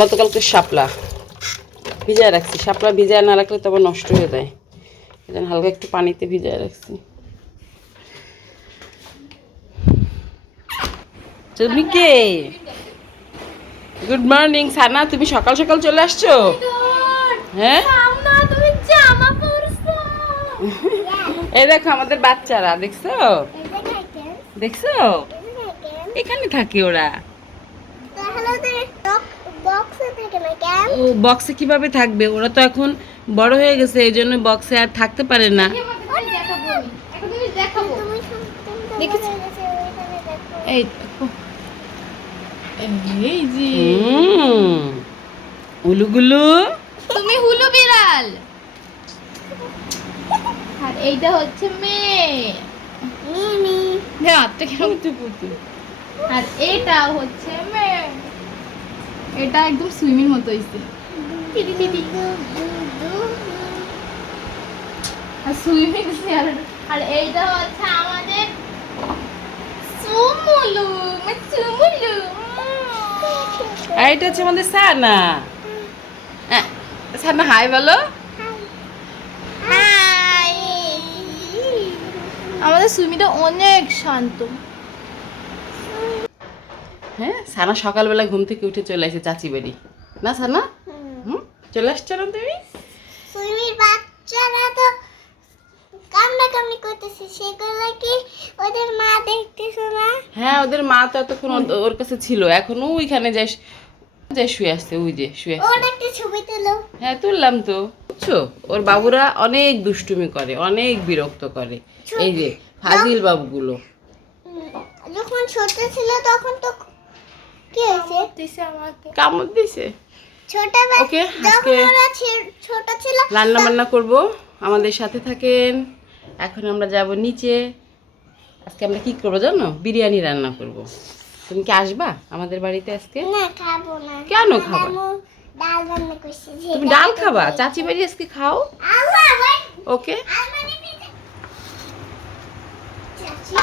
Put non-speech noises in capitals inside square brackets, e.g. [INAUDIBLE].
গতকালকে শাপলা। ভিজায় রাখছি। শাপলা ভিজায় না রাখলে তো নষ্ট হয়ে যায়। এজন্য হালকা একটু পানিতে ভিজায় রাখছি। তুমি কে? গুড মর্নিং সানা। তুমি সকাল সকাল চলে আসছো? হ্যাঁ? [LAUGHS] এই দেখো আমাদের বাচ্চারা দেখছ? দেখছ? এখানে থাকে ওরা তাহলে ওদের বক্সে থাকে না কেন ও বক্সে কীভাবে থাকবে? ওরা তো এখন বড় হয়ে গেছে এই জন্য বক্সে আর থাকতে পারে না। তুমি এই যে। উলুগুলু। তুমি হুলু বিড়াল। আর এইটা হচ্ছে মেয়ে। মিমি। হ্যাঁ পুতু আর এটা হচ্ছে মেয়ে। এটা একদম সুইমিং মতো হয়েছে আর সুইমিং আর এইটা হচ্ছে আমাদের সুমুলু সুমুলু। আর এটা হচ্ছে আমাদের সানা। সানা হাই বলো। হাই আমাদের সুমিটা অনেক শান্ত। হ্যাঁ সানা সকালবেলা ঘুম থেকে উঠে চলে আসে চাচি বাড়ি। না সানা? হুম। চলে আসছো না তুমি? সুইমির বাচ্চারা তো কামড়া কামড়ি করতেছে সেগুলো কি ওদের মা দেখতেছে না? হ্যাঁ ওদের মা তো এতক্ষণ ওর- ওর কাছে ছিল এখন ওইখানে যাই যাই শুয়ে আসছে ওই যে শুয়ে আসছে। ওর একটা ছবি তুলো। হ্যাঁ তুললাম তো। বুঝছ? ওর বাবুরা অনেক দুষ্টুমি করে অনেক বিরক্ত করে। এই যে ফাজিল বাবুগুলো। যখন ছোট ছিল তখন তো কামড় দিছে? ওকে আজকে রান্না বান্না করব। আমাদের সাথে থাকেন। এখন আমরা যাব নিচে। আজকে আমরা কি করব জানো? বিরিয়ানি রান্না করব। তুমি কি আসবা আমাদের বাড়িতে আজকে? কেন খাব? ডাল তুমি ডাল খাবা? চাচি বাড়ি আজকে খাও? ওকে। চাচি?